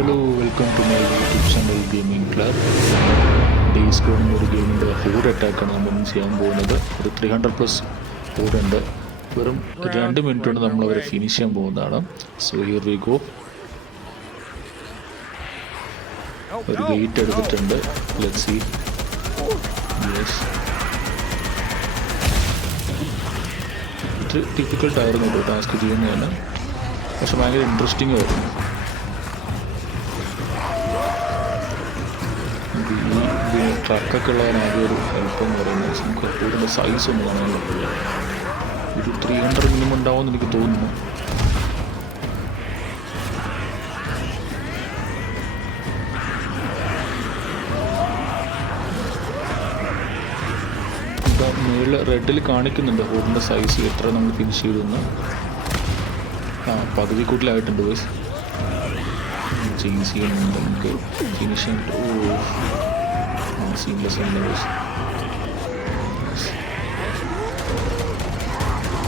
Hello, welcome to my YouTube channel gaming club. Days gone ഒരു ഗെയിമിൻ്റെ ഹോഡ് അറ്റാക്കാണ് നമ്മൾ ചെയ്യാൻ പോകുന്നത്. ഒരു 300+ ഹോഡുണ്ട്. വെറും 2 മിനിറ്റ് കൊണ്ട് നമ്മളവരെ ഫിനിഷ് ചെയ്യാൻ പോകുന്നതാണ്. So here we go. ഒരു വെയിറ്റ് എടുത്തിട്ടുണ്ട്. Let's see. യെസ്, ഇത്തിരി ഡിഫിക്കൽട്ടായിരുന്നു കേട്ടോ ടാസ്ക് ചെയ്യുന്നതിന്, പക്ഷെ ഭയങ്കര ഇൻട്രസ്റ്റിംഗ് ആയിരുന്നു. ഈ ട്രക്കൊക്കെ ഉള്ളതിന് ആകെ ഒരു ഹെൽപ്പ് എന്ന് പറയുന്നത് നമുക്ക് ഹോഡിൻ്റെ സൈസ് ഒന്ന് കാണാൻ പറ്റില്ല. ഒരു 300 മിനിമം ഉണ്ടാവുമെന്ന് എനിക്ക് തോന്നുന്നു. ഇപ്പം മേളിൽ റെഡിൽ കാണിക്കുന്നുണ്ട് ഹോഡിൻ്റെ സൈസ് എത്ര നമ്മൾ ഫിനിഷ് ചെയ്തെന്ന്. പകുതി കൂട്ടിലായിട്ടുണ്ട് വോയിസ്. ഈസി ചെയ്യുന്നുണ്ട് നമുക്ക് ഫിനിഷ് ചെയ്തിട്ട്. സീംലെസ് ഉണ്ട് വോയിസ്.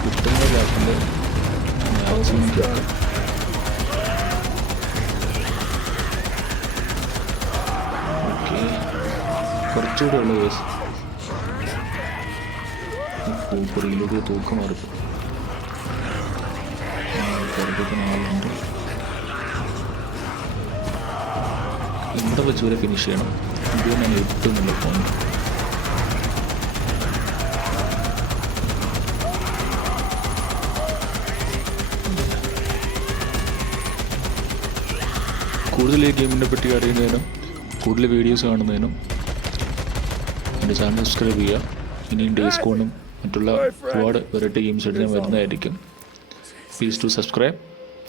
കിട്ടുന്ന ഗ്യാപ്പിൻ്റെ മാക്സിമം കിട്ടും. ഓക്കെ, കുറച്ചുകൂടെ ഉള്ള വോയിസ്. പൂപ്പറിയിലൊരു തൂക്കം മാറിപ്പോ പുറത്തേക്കുന്ന ആളുണ്ട്. ഇവിടെ വെച്ച് വരെ ഫിനിഷ് ചെയ്യണം. ഇത് ഞാൻ എത്തുന്നില്ല പോയിന്റ്. കൂടുതൽ ഈ ഗെയിമിനെ പറ്റി അറിയുന്നതിനും കൂടുതൽ വീഡിയോസ് കാണുന്നതിനും എൻ്റെ ചാനൽ സബ്സ്ക്രൈബ് ചെയ്യുക. ഇനിയും ഡേയ്സ് ഗോണും മറ്റുള്ള ഒരുപാട് വെറൈറ്റി ഗെയിംസ് ആയിട്ട് ഞാൻ വരുന്നതായിരിക്കും. Please do subscribe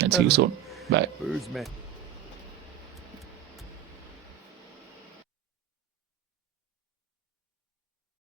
and see you soon. Bye.